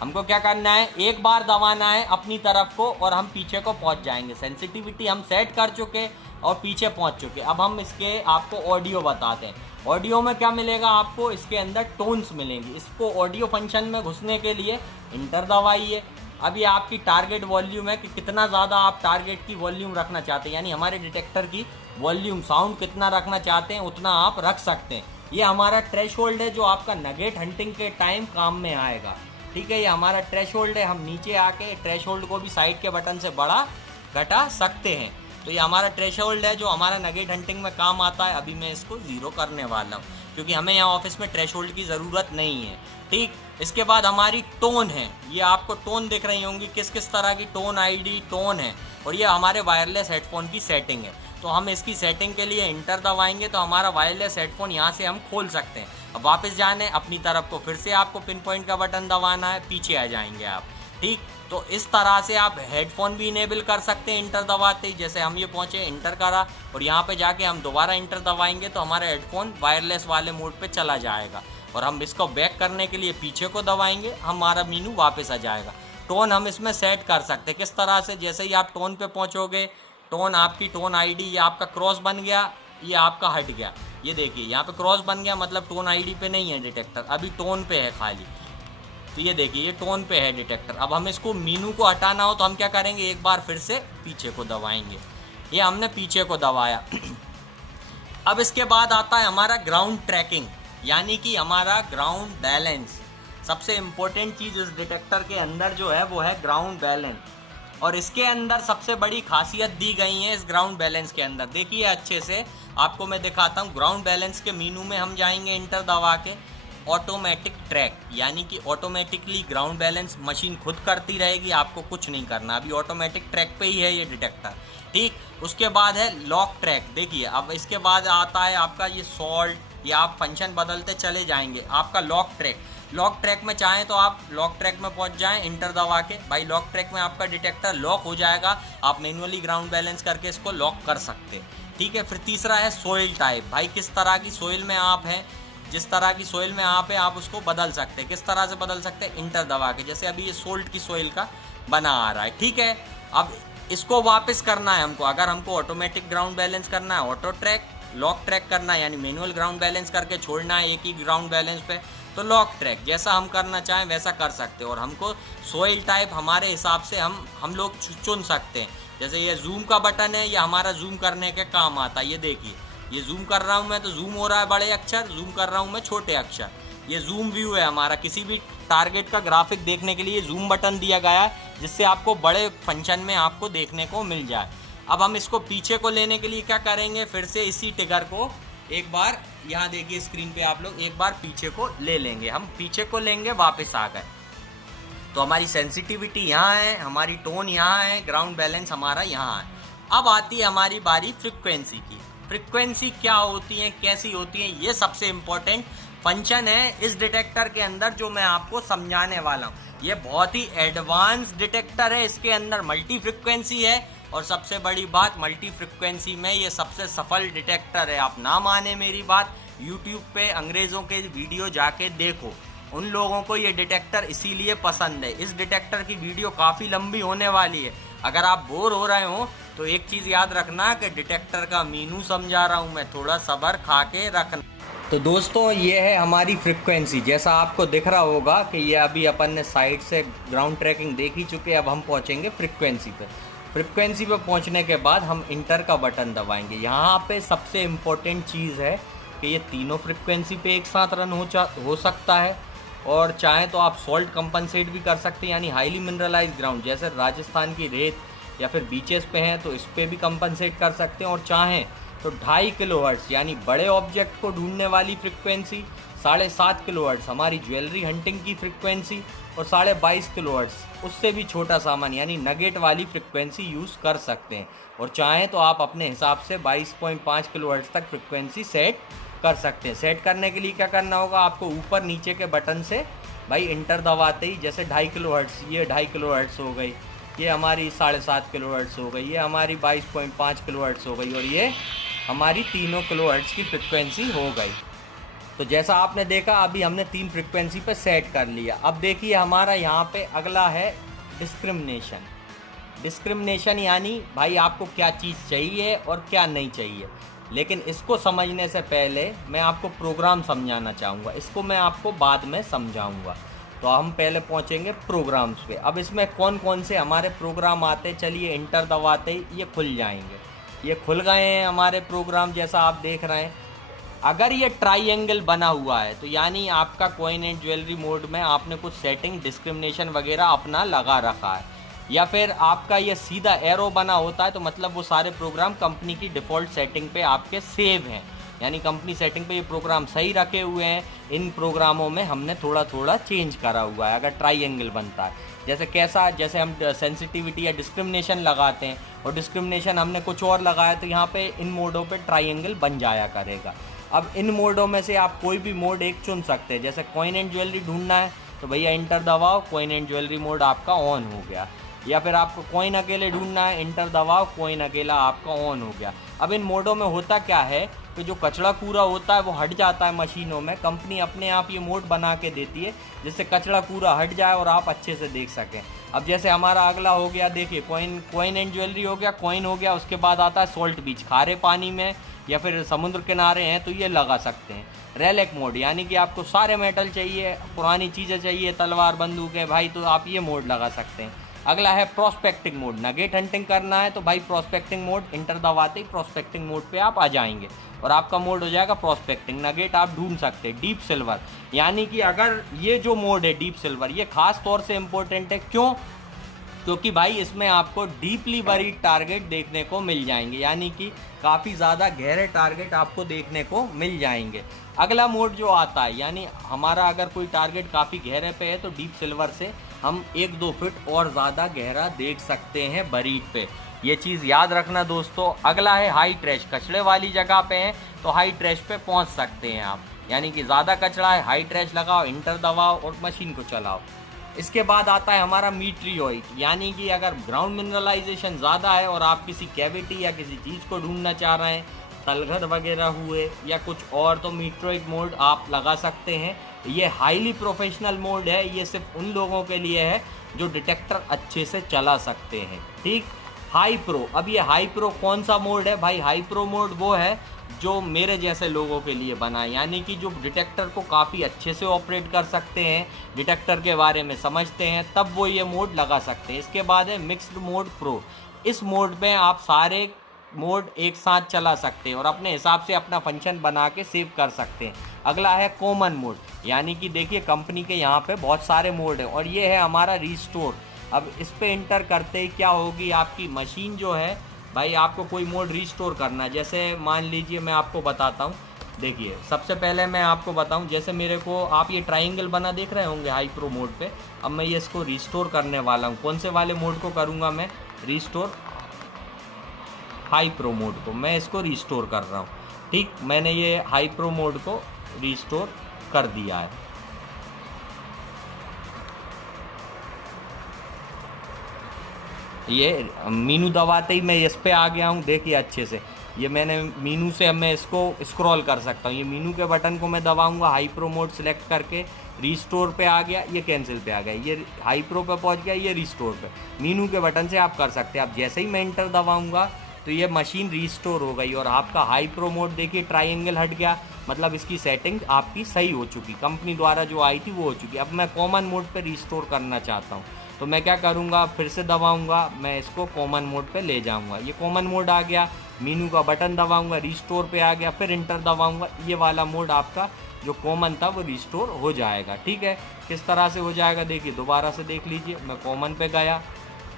हमको क्या करना है, एक बार दबाना है अपनी तरफ को और हम पीछे को पहुंच जाएंगे। सेंसिटिविटी हम सेट कर चुके और पीछे पहुंच चुके। अब हम इसके आपको ऑडियो बताते हैं। ऑडियो में क्या मिलेगा आपको, इसके अंदर टोन्स मिलेंगी। इसको ऑडियो फंक्शन में घुसने के लिए इंटर दबाइए। अब ये आपकी टारगेट वॉल्यूम है कि कितना ज़्यादा आप टारगेट की वॉल्यूम रखना चाहते हैं, यानी हमारे डिटेक्टर की वॉल्यूम साउंड कितना रखना चाहते हैं उतना आप रख सकते हैं। ये हमारा थ्रेशोल्ड है जो आपका नगेट हंटिंग के टाइम काम में आएगा, ठीक है। ये हमारा थ्रेशोल्ड है, हम नीचे आके थ्रेशोल्ड को भी साइड के बटन से बड़ा घटा सकते हैं। तो ये हमारा थ्रेशोल्ड है जो हमारा नगेट हंटिंग में काम आता है। अभी मैं इसको 0 करने वाला हूँ, क्योंकि हमें यहाँ ऑफिस में थ्रेशोल्ड की ज़रूरत नहीं है, ठीक। इसके बाद हमारी टोन है, ये आपको टोन दिख रही होंगी, किस किस तरह की टोन आईडी टोन है, और ये हमारे वायरलेस हेडफोन की सेटिंग है। तो हम इसकी सेटिंग के लिए इंटर दबाएंगे तो हमारा वायरलेस हेडफोन यहाँ से हम खोल सकते हैं। अब वापस जाने अपनी तरफ को, फिर से आपको पिन पॉइंट का बटन दबाना है, पीछे आ जाएंगे आप, ठीक। तो इस तरह से आप हेडफोन भी इनेबल कर सकते हैं इंटर दबाते ही। जैसे हम ये पहुँचे, इंटर करा, और यहाँ पे जाके हम दोबारा इंटर दबाएंगे तो हमारा हेडफोन वायरलेस वाले मोड पे चला जाएगा, और हम इसको बैक करने के लिए पीछे को दबाएंगे, हमारा मीनू वापस आ जाएगा। टोन हम इसमें सेट कर सकते हैं किस तरह से, जैसे ही आप टोन पे पहुँचोगे, टोन आपकी टोन आईडी, ये आपका क्रॉस बन गया, ये आपका हट गया। ये देखिए यहाँ पे क्रॉस बन गया, मतलब टोन आईडी पे नहीं है डिटेक्टर, अभी टोन पे है खाली। तो ये देखिए ये टोन पे है डिटेक्टर। अब हम इसको मीनू को हटाना हो तो हम क्या करेंगे, एक बार फिर से पीछे को दबाएंगे। ये हमने पीछे को दबाया। अब इसके बाद आता है हमारा ग्राउंड ट्रैकिंग, यानी कि हमारा ग्राउंड बैलेंस। सबसे इम्पोर्टेंट चीज़ इस डिटेक्टर के अंदर जो है वो है ग्राउंड बैलेंस, और इसके अंदर सबसे बड़ी खासियत दी गई है इस ग्राउंड बैलेंस के अंदर। देखिए अच्छे से आपको मैं दिखाता हूँ। ग्राउंड बैलेंस के मीनू में हम जाएंगे इंटर दबा के, ऑटोमेटिक ट्रैक, यानी कि ऑटोमेटिकली ग्राउंड बैलेंस मशीन खुद करती रहेगी, आपको कुछ नहीं करना। अभी ऑटोमेटिक ट्रैक पे ही है ये डिटेक्टर, ठीक। उसके बाद है लॉक ट्रैक। देखिए अब इसके बाद आता है आपका ये सॉल्ट, या आप फंक्शन बदलते चले जाएंगे। आपका लॉक ट्रैक, लॉक ट्रैक में चाहें तो आप लॉक ट्रैक में पहुंच जाएं इंटर दबा के। भाई लॉक ट्रैक में आपका डिटेक्टर लॉक हो जाएगा, आप मैनुअली ग्राउंड बैलेंस करके इसको लॉक कर सकते हैं, ठीक है। फिर तीसरा है सोइल टाइप। भाई किस तरह की सोइल में आप हैं, जिस तरह की सोइल में आप हैं आप उसको बदल सकते हैं। किस तरह से बदल सकते हैं, इंटर दबा के। जैसे अभी ये सोल्ट की सोइल का बना आ रहा है, ठीक है। अब इसको वापस करना है हमको, अगर हमको ऑटोमेटिक ग्राउंड बैलेंस करना है ऑटो ट्रैक, लॉक ट्रैक करना है यानी मैनुअल ग्राउंड बैलेंस करके छोड़ना है एक ही ग्राउंड बैलेंस पे, तो लॉक ट्रैक। जैसा हम करना चाहें वैसा कर सकते हैं, और हमको सोइल टाइप हमारे हिसाब से हम लोग चुन सकते हैं। जैसे ये जूम का बटन है, ये हमारा जूम करने के काम आता है। ये देखिए ये जूम कर रहा हूँ मैं तो जूम हो रहा है बड़े अक्षर, जूम कर रहा हूँ मैं छोटे अक्षर। ये जूम व्यू है हमारा, किसी भी टारगेट का ग्राफिक देखने के लिए जूम बटन दिया गया है, जिससे आपको बड़े फंक्शन में आपको देखने को मिल जाए। अब हम इसको पीछे को लेने के लिए क्या करेंगे, फिर से इसी टिगर को एक बार, यहाँ देखिए स्क्रीन पे आप लोग, एक बार पीछे को ले लेंगे। हम पीछे को लेंगे, वापस आ गए तो हमारी सेंसिटिविटी यहाँ है, हमारी टोन यहाँ है, ग्राउंड बैलेंस हमारा यहाँ है। अब आती है हमारी बारी फ्रीक्वेंसी की। फ्रीक्वेंसी क्या होती है, कैसी होती है, ये सबसे इम्पोर्टेंट फंक्शन है इस डिटेक्टर के अंदर जो मैं आपको समझाने वाला हूँ। ये बहुत ही एडवांस डिटेक्टर है, इसके अंदर मल्टी फ्रीक्वेंसी है और सबसे बड़ी बात मल्टी फ्रीक्वेंसी में ये सबसे सफल डिटेक्टर है। आप ना माने मेरी बात, यूट्यूब पे अंग्रेज़ों के वीडियो जाके देखो, उन लोगों को ये डिटेक्टर इसीलिए पसंद है। इस डिटेक्टर की वीडियो काफ़ी लंबी होने वाली है, अगर आप बोर हो रहे हो तो एक चीज़ याद रखना कि डिटेक्टर का मीनू समझा रहा हूँ मैं, थोड़ा सब्र खा के रखना। तो दोस्तों ये है हमारी फ्रीक्वेंसी, जैसा आपको दिख रहा होगा कि ये अभी अपन ने साइड से ग्राउंड ट्रैकिंग देख ही चुके, अब हम पहुँचेंगे फ्रीक्वेंसी पे। फ्रीक्वेंसी पे पहुँचने के बाद हम इंटर का बटन दबाएंगे। यहाँ पे सबसे इम्पोर्टेंट चीज़ है कि ये तीनों फ्रीक्वेंसी पे एक साथ रन हो सकता है, और चाहें तो आप सॉल्ट कंपनसेट भी कर सकते हैं, यानी हाईली मिनरलाइज ग्राउंड जैसे राजस्थान की रेत या फिर बीचेस पे हैं तो इस पर भी कंपनसेट कर सकते हैं। और चाहें तो 2.5 किलोहर्ट्ज़ यानी बड़े ऑब्जेक्ट को ढूंढने वाली फ्रीक्वेंसी, 7.5 किलोहर्ट्ज़ हमारी ज्वेलरी हंटिंग की फ्रीक्वेंसी, और 22.5 किलोहर्ट्ज़ उससे भी छोटा सामान यानी नगेट वाली फ्रीक्वेंसी यूज़ कर सकते हैं। और चाहें तो आप अपने हिसाब से 22.5 किलोहर्ट्ज़ तक फ्रीक्वेंसी सेट कर सकते हैं। सेट करने के लिए क्या करना होगा, आपको ऊपर नीचे के बटन से भाई इंटर दबाते ही, जैसे 2.5 किलोहर्ट्ज़, ये 2.5 किलोहर्ट्ज़ हो गई, ये हमारी 7.5 किलोहर्ट्ज़ हो गई, ये हमारी 22.5 किलोहर्ट्ज़ हो गई, और ये हमारी 3 किलोहर्ट्ज़ की फ्रीक्वेंसी हो गई। तो जैसा आपने देखा अभी हमने 3 फ्रीक्वेंसी पे सेट कर लिया। अब देखिए हमारा यहाँ पे अगला है डिस्क्रिमिनेशन। डिस्क्रिमिनेशन यानी भाई आपको क्या चीज़ चाहिए और क्या नहीं चाहिए, लेकिन इसको समझने से पहले मैं आपको प्रोग्राम समझाना चाहूँगा, इसको मैं आपको बाद में समझाऊँगा। तो हम पहले पहुँचेंगे प्रोग्राम्स पे। अब इसमें कौन कौन से हमारे प्रोग्राम आते, चलिए इंटर दबाते ही ये खुल जाएंगे। ये खुल गए हैं हमारे प्रोग्राम, जैसा आप देख रहे हैं। अगर ये ट्राइएंगल बना हुआ है तो यानी आपका कॉइन एंड ज्वेलरी मोड में आपने कुछ सेटिंग डिस्क्रिमिनेशन वगैरह अपना लगा रखा है, या फिर आपका ये सीधा एरो बना होता है तो मतलब वो सारे प्रोग्राम कंपनी की डिफ़ॉल्ट सेटिंग पे आपके सेव हैं, यानी कंपनी सेटिंग पे ये प्रोग्राम सही रखे हुए हैं। इन प्रोग्रामों में हमने थोड़ा थोड़ा चेंज करा हुआ है अगर ट्राइएंगल बनता है। जैसे कैसा, जैसे हम सेंसिटिविटी या डिस्क्रिमिनेशन लगाते हैं और डिस्क्रिमिनेशन हमने कुछ और लगाया तो यहाँ पे इन मोडों पे ट्राइएंगल बन जाया करेगा। अब इन मोडों में से आप कोई भी मोड एक चुन सकते हैं। जैसे कॉइन एंड ज्वेलरी ढूंढना है तो भैया इंटर दबाओ, कॉइन एंड ज्वेलरी मोड आपका ऑन हो गया। या फिर आपको कॉइन अकेले ढूंढना है, इंटर दबाओ, कॉइन अकेला आपका ऑन हो गया। अब इन मोडों में होता क्या है कि जो कचरा कूड़ा होता है वो हट जाता है मशीनों में। कंपनी अपने आप ये मोड बना के देती है जिससे कचरा कूड़ा हट जाए और आप अच्छे से देख सकें। अब जैसे हमारा अगला हो गया, देखिए कॉइन एंड ज्वेलरी हो गया, कॉइन हो गया, उसके बाद आता है सॉल्ट बीच, खारे पानी में या फिर समुद्र किनारे हैं तो ये लगा सकते हैं। रेलिक मोड यानी कि आपको सारे मेटल चाहिए, पुरानी चीज़ें चाहिए, तलवार बंदूक है भाई, तो आप ये मोड लगा सकते हैं। अगला है प्रोस्पेक्टिंग मोड, नगेट हंटिंग करना है तो भाई प्रोस्पेक्टिंग मोड, इंटर दबाते ही प्रोस्पेक्टिंग मोड पे आप आ जाएंगे और आपका मोड हो जाएगा प्रोस्पेक्टिंग। नगेट आप ढूंढ सकते हैं। डीप सिल्वर यानी कि अगर ये जो मोड है डीप सिल्वर, ये खास तौर से इम्पोर्टेंट है। क्यों? क्योंकि भाई इसमें आपको डीपली बरीड टारगेट देखने को मिल जाएंगे, यानी कि काफ़ी ज़्यादा गहरे टारगेट आपको देखने को मिल जाएंगे। अगला मोड जो आता है, यानी हमारा अगर कोई टारगेट काफ़ी गहरे पे है तो डीप सिल्वर से हम 1-2 फीट और ज़्यादा गहरा देख सकते हैं बरीड पे। ये चीज़ याद रखना दोस्तों। अगला है हाई ट्रैश, कचड़े वाली जगह पे हैं तो हाई ट्रैश पे पहुंच सकते हैं आप, यानी कि ज़्यादा कचरा है, हाई ट्रैश लगाओ, इंटर दबाओ और मशीन को चलाओ। इसके बाद आता है हमारा मीट्रियोइड, यानी कि अगर ग्राउंड मिनरलाइजेशन ज़्यादा है और आप किसी कैविटी या किसी चीज़ को ढूंढना चाह रहे हैं, तलघट वगैरह हुए या कुछ और, तो मीट्रियोइड मोड आप लगा सकते हैं। ये हाईली प्रोफेशनल मोड है, ये सिर्फ उन लोगों के लिए है जो डिटेक्टर अच्छे से चला सकते हैं। ठीक। हाई प्रो, अब ये हाई प्रो कौन सा मोड है भाई? हाई प्रो मोड वो है जो मेरे जैसे लोगों के लिए बना है, यानी कि जो डिटेक्टर को काफ़ी अच्छे से ऑपरेट कर सकते हैं, डिटेक्टर के बारे में समझते हैं, तब वो ये मोड लगा सकते हैं। इसके बाद है मिक्स्ड मोड प्रो। इस मोड में आप सारे मोड एक साथ चला सकते हैं और अपने हिसाब से अपना फंक्शन बना के सेव कर सकते हैं। अगला है कॉमन मोड, यानी कि देखिए कंपनी के यहाँ पे बहुत सारे मोड हैं और ये है हमारा रिस्टोर। अब इस पर इंटर करते ही क्या होगी, आपकी मशीन जो है भाई, आपको कोई मोड रिस्टोर करना है। जैसे मान लीजिए मैं आपको बताता हूँ, देखिए सबसे पहले मैं आपको बताऊँ, जैसे मेरे को आप ये ट्राइंगल बना देख रहे होंगे हाई प्रो मोड पे। अब मैं ये इसको रिस्टोर करने वाला हूँ। कौन से वाले मोड को करूँगा मैं रिस्टोर? हाई प्रो मोड को, मैं इसको रिस्टोर कर रहा हूँ। ठीक, मैंने ये हाई प्रो मोड को रिस्टोर कर दिया है। ये मीनू दबाते ही मैं इस पे आ गया हूँ, देखिए अच्छे से। ये मैंने मीनू से, अब मैं इसको स्क्रॉल कर सकता हूँ। ये मीनू के बटन को मैं दबाऊंगा, हाई प्रो मोड सेलेक्ट करके रिस्टोर पे आ गया, ये कैंसिल पे आ गया, ये हाई प्रो पे पहुँच गया, ये रिस्टोर पे। मीनू के बटन से आप कर सकते हैं। आप जैसे ही मैं एंटर दबाऊंगा तो ये मशीन रिस्टोर हो गई और आपका हाई प्रो मोड देखिए ट्रायंगल हट गया, मतलब इसकी सेटिंग आपकी सही हो चुकी, कंपनी द्वारा जो आई थी वो हो चुकी। अब मैं कॉमन मोड पे रिस्टोर करना चाहता हूँ, तो मैं क्या करूँगा, फिर से दबाऊँगा, मैं इसको कॉमन मोड पे ले जाऊँगा। ये कॉमन मोड आ गया, मीनू का बटन दबाऊँगा, रिस्टोर पे आ गया, फिर इंटर दबाऊँगा, ये वाला मोड आपका जो कॉमन था वो रिस्टोर हो जाएगा। ठीक है, किस तरह से हो जाएगा देखिए, दोबारा से देख लीजिए। मैं कॉमन पे गया,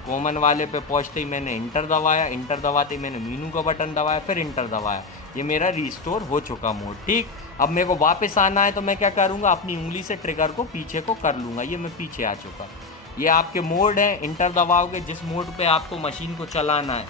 कॉमन वाले पे पहुँचते ही मैंने इंटर दबाया, इंटर दबाते ही मैंने मीनू का बटन दबाया, फिर इंटर दबाया, ये मेरा रिस्टोर हो चुका मोड। ठीक, अब मेरे को वापस आना है तो मैं क्या करूँगा, अपनी उंगली से ट्रिगर को पीछे को कर लूँगा, ये मैं पीछे आ चुका। ये आपके मोड हैं, इंटर दबाओगे जिस मोड पे आपको मशीन को चलाना है।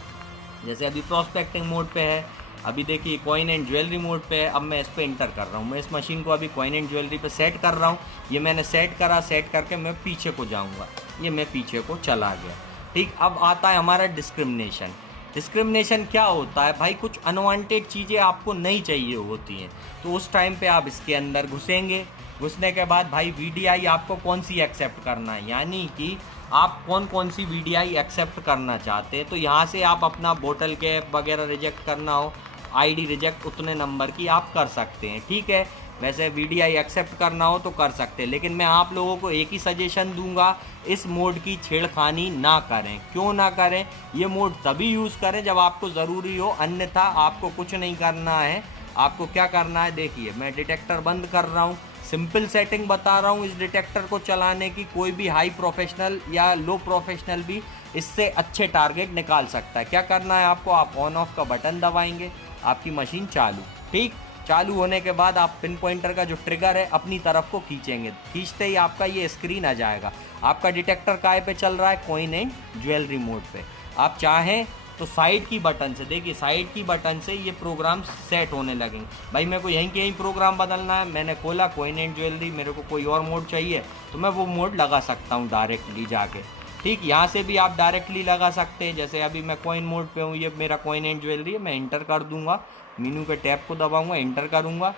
जैसे अभी प्रोस्पेक्टिंग मोड पे है, अभी देखिए कॉइन एंड ज्वेलरी मोड पे है। अब मैं इस पर इंटर कर रहा हूँ, मैं इस मशीन को अभी कॉइन एंड ज्वेलरी पे सेट कर रहा हूँ। ये मैंने सेट करा, सेट करके मैं पीछे को जाऊँगा, ये मैं पीछे को चला गया। ठीक, अब आता है हमारा डिस्क्रिमिनेशन। डिस्क्रिमिनेशन क्या होता है भाई, कुछ अनवांटेड चीज़ें आपको नहीं चाहिए होती हैं, तो उस टाइम पे आप इसके अंदर घुसेंगे। घुसने के बाद भाई वीडीआई आपको कौन सी एक्सेप्ट करना है, यानी कि आप कौन कौन सी वीडीआई एक्सेप्ट करना चाहते हैं। तो यहाँ से आप अपना बोतल कैप वगैरह रिजेक्ट करना हो, आईडी रिजेक्ट उतने नंबर की आप कर सकते हैं। ठीक है, वैसे वीडीआई एक्सेप्ट करना हो तो कर सकते हैं, लेकिन मैं आप लोगों को एक ही सजेशन दूंगा, इस मोड की छेड़खानी ना करें। क्यों ना करें, ये मोड तभी यूज़ करें जब आपको ज़रूरी हो, अन्यथा आपको कुछ नहीं करना है। आपको क्या करना है देखिए, मैं डिटेक्टर बंद कर रहा हूँ, सिंपल सेटिंग बता रहा हूँ इस डिटेक्टर को चलाने की। कोई भी हाई प्रोफेशनल या लो प्रोफेशनल भी इससे अच्छे टारगेट निकाल सकता है। क्या करना है आपको, आप ऑन ऑफ का बटन दबाएंगे, आपकी मशीन चालू। ठीक, चालू होने के बाद आप पिन पॉइंटर का जो ट्रिगर है अपनी तरफ को खींचेंगे, खींचते ही आपका ये स्क्रीन आ जाएगा। आपका डिटेक्टर काय पे चल रहा है, कॉइन एंड ज्वेलरी मोड पे। आप चाहें तो साइड की बटन से, देखिए साइड की बटन से ये प्रोग्राम सेट होने लगेंगे। भाई मेरे को यहीं के यहीं प्रोग्राम बदलना है, मैंने खोला कॉइन एंड ज्वेलरी, मेरे को कोई और मोड चाहिए तो मैं वो मोड लगा सकता हूँ डायरेक्टली जाके। ठीक, यहाँ से भी आप डायरेक्टली लगा सकते हैं। जैसे अभी मैं कॉइन मोड पे हूँ, ये मेरा कॉइन एंड ज्वेलरी है, मैं इंटर कर दूंगा, मीनू के टैब को दबाऊंगा, इंटर करूंगा,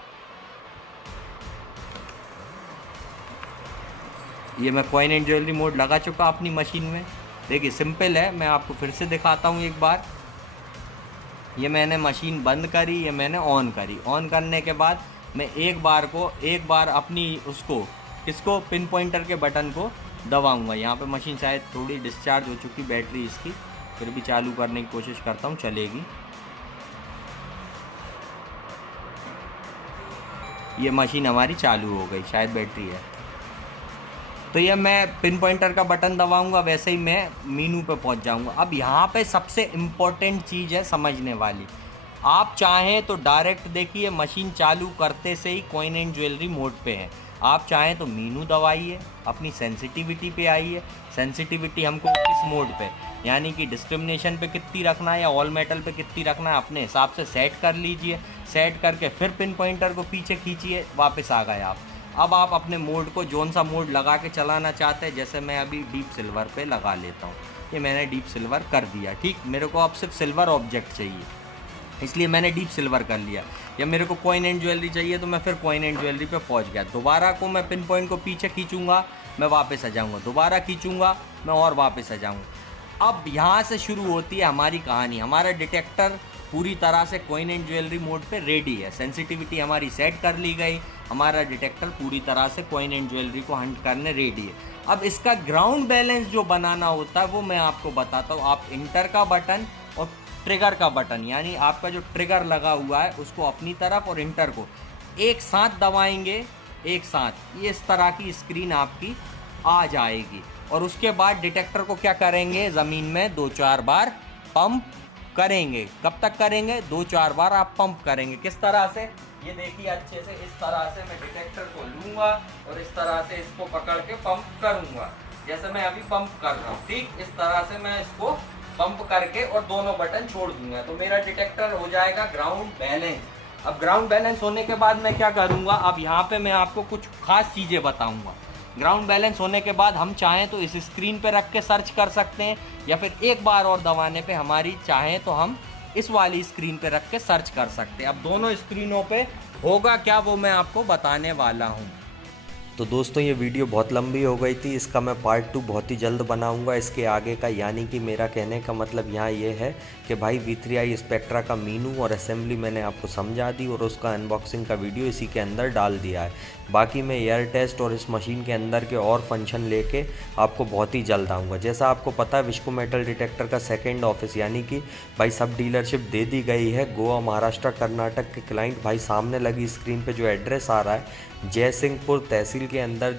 ये मैं कॉइन एंड ज्वेलरी मोड लगा चुका अपनी मशीन में। देखिए सिंपल है, मैं आपको फिर से दिखाता हूँ एक बार। ये मैंने मशीन बंद करी, ये मैंने ऑन करी। ऑन करने के बाद मैं एक बार अपनी उसको इसको पिन पॉइंटर के बटन को दबाऊंगा। यहाँ पे मशीन शायद थोड़ी डिस्चार्ज हो चुकी बैटरी इसकी, फिर भी चालू करने की कोशिश करता हूँ, चलेगी। ये मशीन हमारी चालू हो गई, शायद बैटरी है। तो ये मैं पिन पॉइंटर का बटन दबाऊंगा, वैसे ही मैं मीनू पे पहुंच जाऊंगा। अब यहाँ पे सबसे इम्पोर्टेंट चीज़ है समझने वाली, आप चाहें तो डायरेक्ट देखिए मशीन चालू करते से ही कॉइन एंड ज्वेलरी मोड पे है। आप चाहें तो मीनू दबाइए, अपनी सेंसिटिविटी पे आइए। सेंसिटिविटी हमको किस मोड पे, यानी कि डिस्क्रिमिनेशन पे कितनी रखना है या ऑल मेटल पे कितनी रखना है, अपने हिसाब से सेट कर लीजिए। सेट करके फिर पिन पॉइंटर को पीछे खींचिए, वापस आ गए आप। अब आप अपने मोड को जोन सा मोड लगा के चलाना चाहते हैं, जैसे मैं अभी डीप सिल्वर पे लगा लेता हूँ। ये मैंने डीप सिल्वर कर दिया। ठीक, मेरे को अब सिर्फ सिल्वर ऑब्जेक्ट चाहिए, इसलिए मैंने डीप सिल्वर कर लिया। या मेरे को कॉइन एंड ज्वेलरी चाहिए तो मैं फिर कॉइन एंड ज्वेलरी पे पहुंच गया। दोबारा को मैं पिन पॉइंट को पीछे खींचूंगा, मैं वापस आ जाऊंगा, दोबारा खींचूंगा मैं और वापस आ जाऊंगा। अब यहाँ से शुरू होती है हमारी कहानी। हमारा डिटेक्टर पूरी तरह से कॉइन एंड ज्वेलरी मोड पे रेडी है, सेंसिटिविटी हमारी सेट कर ली गई, हमारा डिटेक्टर पूरी तरह से कॉइन एंड ज्वेलरी को हंट करने रेडी है। अब इसका ग्राउंड बैलेंस जो बनाना होता है वो मैं आपको बताता हूँ। आप इंटर का बटन और ट्रिगर का बटन, यानी आपका जो ट्रिगर लगा हुआ है उसको अपनी तरफ और इंटर को एक साथ दबाएंगे, एक साथ ये इस तरह की स्क्रीन आपकी आ जाएगी। और उसके बाद डिटेक्टर को क्या करेंगे, ज़मीन में 2-4 बार पंप करेंगे। कब तक करेंगे, 2-4 बार आप पंप करेंगे। किस तरह से, ये देखिए अच्छे से, इस तरह से मैं डिटेक्टर को लूँगा और इस तरह से इसको पकड़ के पंप करूँगा, जैसे मैं अभी पंप कर रहा हूँ। ठीक, इस तरह से मैं इसको पंप करके और दोनों बटन छोड़ दूंगा तो मेरा डिटेक्टर हो जाएगा ग्राउंड बैलेंस। अब ग्राउंड बैलेंस होने के बाद मैं क्या करूँगा, अब यहाँ पे मैं आपको कुछ खास चीज़ें बताऊँगा। ग्राउंड बैलेंस होने के बाद हम चाहें तो इस स्क्रीन पे रख के सर्च कर सकते हैं, या फिर एक बार और दबाने पे हमारी चाहें तो हम इस वाली स्क्रीन पे रख के सर्च कर सकते हैं। अब दोनों स्क्रीनों पे होगा क्या वो मैं आपको बताने वाला हूँ। तो दोस्तों ये वीडियो बहुत लंबी हो गई थी, इसका मैं पार्ट 2 बहुत ही जल्द बनाऊंगा इसके आगे का। यानी कि मेरा कहने का मतलब यहाँ ये है कि भाई V3i स्पेक्ट्रा का मीनू और असेंबली मैंने आपको समझा दी और उसका अनबॉक्सिंग का वीडियो इसी के अंदर डाल दिया है। बाकी मैं एयर टेस्ट और इस मशीन के अंदर के और फंक्शन लेके आपको बहुत ही जल्द आऊँगा। जैसा आपको पता है विश्को मेटल डिटेक्टर का सेकेंड ऑफिस यानी कि भाई सब डीलरशिप दे दी गई है गोवा, महाराष्ट्र, कर्नाटक के क्लाइंट। भाई सामने लगी स्क्रीन पे जो एड्रेस आ रहा है जयसिंहपुर तहसील के अंदर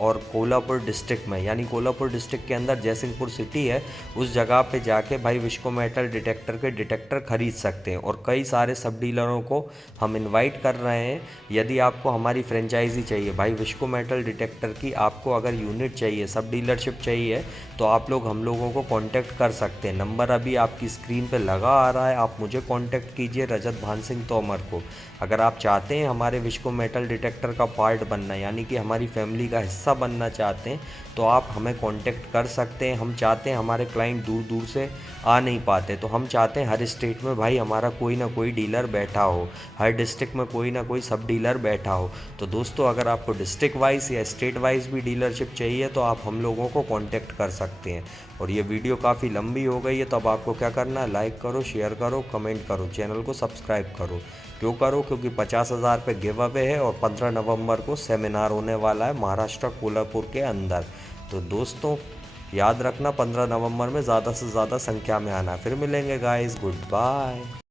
और कोल्हापुर डिस्ट्रिक्ट में, यानी कोल्हापुर डिस्ट्रिक्ट के अंदर जयसिंहपुर सिटी है, उस जगह पे जाके भाई विश्को मेटल डिटेक्टर के डिटेक्टर खरीद सकते हैं। और कई सारे सब डीलरों को हम इनवाइट कर रहे हैं। यदि आपको हमारी फ्रेंचाइजी चाहिए भाई विश्को मेटल डिटेक्टर की, आपको अगर यूनिट चाहिए, सब डीलरशिप चाहिए, तो आप लोग हम लोगों को कांटेक्ट कर सकते हैं। नंबर अभी आपकी स्क्रीन पे लगा आ रहा है, आप मुझे कांटेक्ट कीजिए रजत भान सिंह तोमर को। अगर आप चाहते हैं हमारे विश्को मेटल डिटेक्टर का पार्ट बनना, यानी कि हमारी फैमिली का हिस्सा बनना चाहते हैं, तो आप हमें कांटेक्ट कर सकते हैं। हम चाहते हैं हमारे क्लाइंट दूर दूर से आ नहीं पाते, तो हम चाहते हैं हर स्टेट में भाई हमारा कोई ना कोई डीलर बैठा हो, हर डिस्ट्रिक्ट में कोई ना कोई सब डीलर बैठा हो। तो दोस्तों अगर आपको डिस्ट्रिक्ट वाइज या स्टेट वाइज भी डीलरशिप चाहिए तो आप हम लोगों को कांटेक्ट कर सकते हैं। और ये वीडियो काफ़ी लंबी हो गई है, तो अब आपको क्या करना है, लाइक करो, शेयर करो, कमेंट करो, चैनल को सब्सक्राइब करो। क्यों करो? क्योंकि 50,000 पे गिव अवे है और 15 नवंबर को सेमिनार होने वाला है महाराष्ट्र कोल्हापुर के अंदर। तो दोस्तों याद रखना 15 नवंबर में ज़्यादा से ज़्यादा संख्या में आना। फिर मिलेंगे गाइस, गुड बाय।